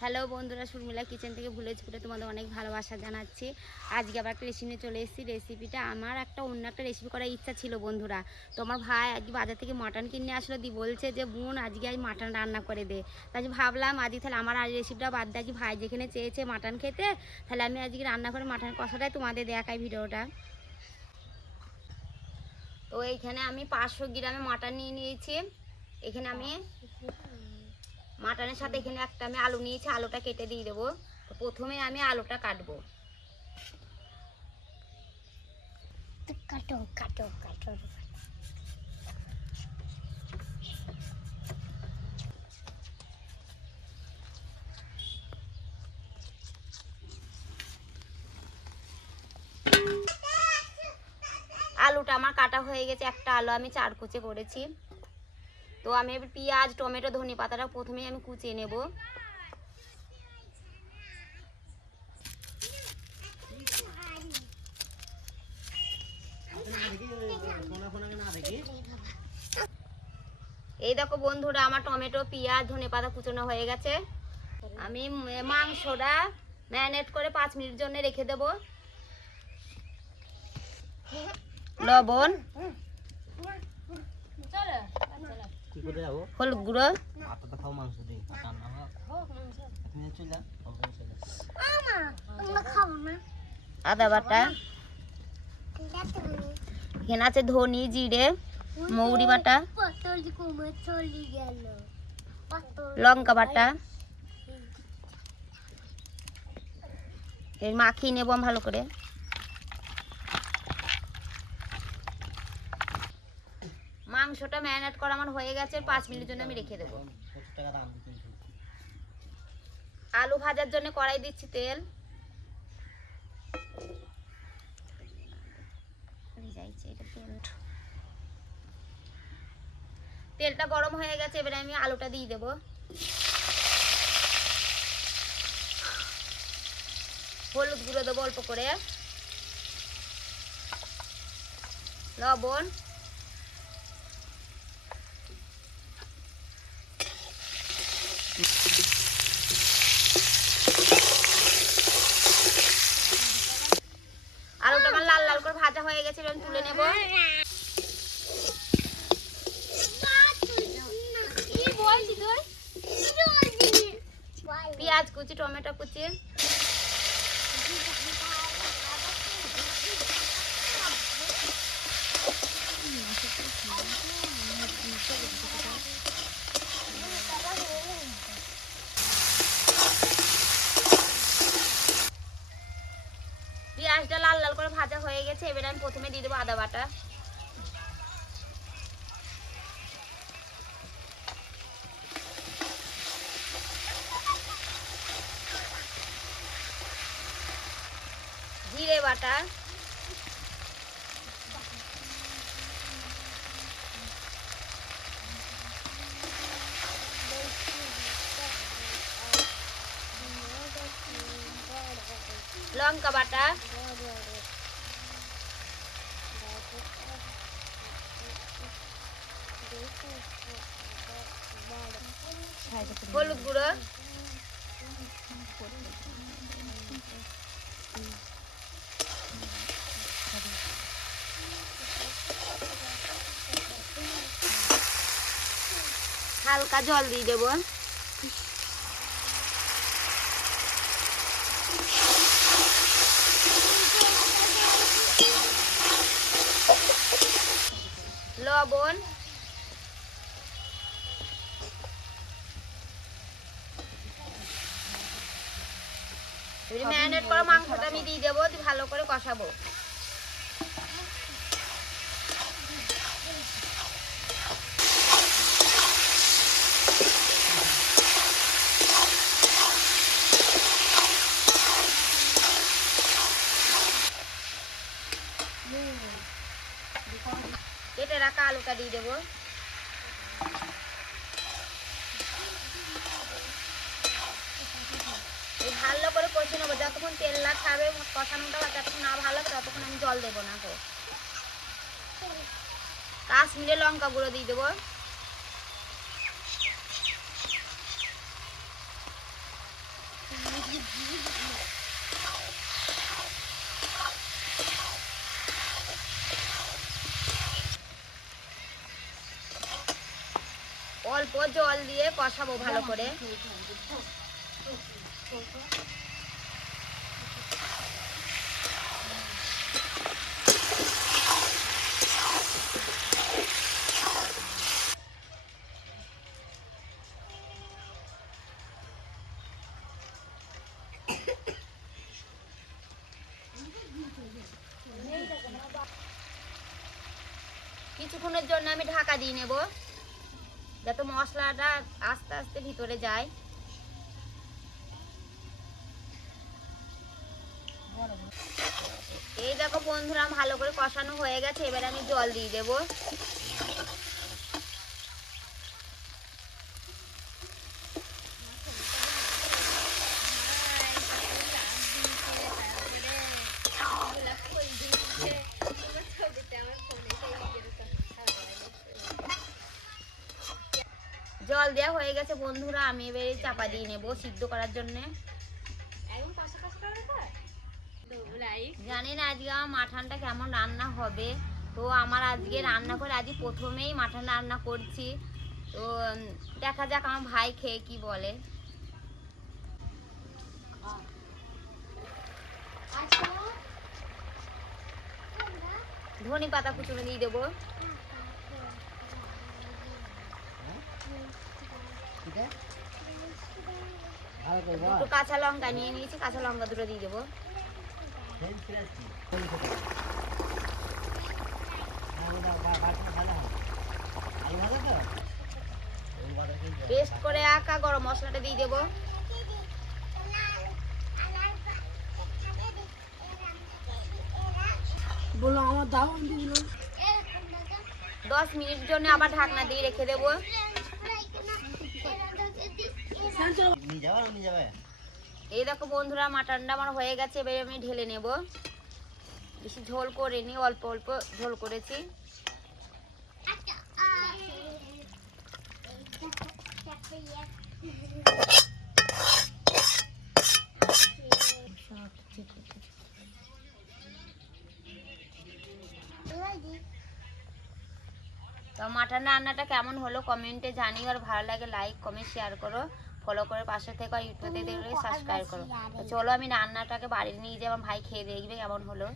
Hello বন্ধুরা সুরমিলা kitchen থেকে ভুলে ফুটে তোমাদের অনেক ভালোবাসা জানাচ্ছি। আজকে আবার একটা রেসিপি চলে এসেছি। রেসিপিটা আমার একটা অন্য একটা রেসিপি করার ইচ্ছা ছিল বন্ধুরা। তোমার ভাই আজকে বাজার থেকে মাটন কিনে আসলো দি বলছে যে, বোন, আজকে আজ মাটন রান্না করে দে। তাই ভাবলাম আজকে তাহলে আমার আজ রেসিপিটা বাদ দিয়ে ভাই যেখানে চেয়েছে মাটন খেতে, তাহলে আমি আজকে রান্না করে মাটন কষাটাই তোমাদের দেখাই ভিডিওটা। তো এইখানে আমি পাঁচশো গ্রামে মাটন নিয়ে নিয়েছি। এখানে আমি মাটনের সাথে এখানে একটা আমি আলু নিয়েছি আলুটা কেটে দিয়ে দেবো। তো প্রথমে আমি আলুটা কাটবো। কাটো কাটো কাটো। আলুটা আমার কাটা হয়ে গেছে একটা আলু আমি চার কুচে করেছি। তো আমি পেঁয়াজ, টমেটো, ধনে পাতাটা প্রথমেই আমি কুচিয়ে নেব। এই দেখো বন্ধুরা, আমার টমেটো, পেঁয়াজ, ধনে পাতা কুচোনো হয়ে গেছে। আমি মাংসটা ম্যারিনেট করে পাঁচ মিনিট জন্য রেখে দেব। লবণ কি করে যাব হলুদ গুঁড়ো আটা তো খাও মাংস দিয়ে রান্না হয় তুমি চলে যা ওখানে চলে যা। আমা তোমরা খাও না আদা বাটা। এখানে আছে ধনি জিরে মৌরি বাটা। পটল কমে চলে গেল। পটল লঙ্কা বাটা। এর মাখিয়ে নেব ভালো করে। মাংসটা ম্যারিনেট করা আমার হয়ে গেছে পাঁচ মিনিটের জন্য আমি রেখে দেবো। আলু ভাজার জন্য কড়াই দিচ্ছি তেল। তেলটা গরম হয়ে গেছে, এবারে আমি আলুটা দিয়ে দেবো। হলুদ গুঁড়ো দেবো অল্প করে। লবণ। আলুটা আমার লাল লাল করে ভাজা হয়ে গেছে এবার আমি তুলে নেব। পেঁয়াজ কুচি টমেটো কুচি পেঁয়াজটা লাল লাল করে ভাজা হয়ে গেছে এবারে আমি প্রথমে দিয়ে দেবো আদা বাটা জিরে বাটা লঙ্কা বাটা হলুদ গুঁড়ো হালকা জল দিয়ে দেবো। লবণ। ম্যারিনেট করা মাংসটা আমি দিয়ে দেবো ভালো করে কষাবো। কেটে রাখা আলুটা দিয়ে দেবো। ভালো করে কষে নেব। যতক্ষণ তেল না খাবে, কষানোটা যতক্ষণ না ভালো ততক্ষণ আমি জল দেবো না তো কাশ্মীরে লঙ্কা গুঁড়ো দিয়ে দেবো। অল্প জল দিয়ে কষাবো ভালো করে। কিছুক্ষণের জন্য আমি ঢাকা দিয়ে নেব। যাতে মশলাটা আস্তে আস্তে ভিতরে যায়। এই দেখো বন্ধুরা, ভালো করে কষানো হয়ে গেছে। এবার আমি জল দিয়ে দেবো। দেওয়া হয়ে গেছে বন্ধুরা আমি এবারে চাপা দিয়ে নেব সিদ্ধ করার জন্য। জানি না আজকে আমার মাঠানটা কেমন রান্না হবে। তো আমার আজকে রান্না করে আজকে প্রথমেই মাঠান রান্না করছি। তো দেখা যাক আমার ভাই খেয়ে কি বলে। ধনে পাতা কুচুনো দিয়ে দেবো। দুটো কাঁচা লঙ্কা নিয়ে নিয়েছি কাঁচা লঙ্কা দুটো দিয়ে দেবো। পেস্ট করে আঁকা গরম মশলাটা দিয়ে দেবো। বলো আমার দাও দশ মিনিট জন্য আবার ঢাকনা দিয়ে রেখে দেবো। এই দেখো বন্ধুরা, মাটনটা আমার হয়ে গেছে, এবার আমি ঢেলে নেব। বেশি ঝোল করিনি, অল্প অল্প ঝোল করেছি। তো মাটন রান্নাটা কেমন হলো? কমেন্টে জানিও, আর ভালো লাগে লাইক কমেন্ট শেয়ার করো। ফলো করে পাশে থেকে আর ইউটিউবে দেখলে সাবস্ক্রাইব করো। চলো আমি রান্নাটাকে বাড়ি নিয়ে যাই আমার ভাই খেয়ে দেখবে কেমন হলো।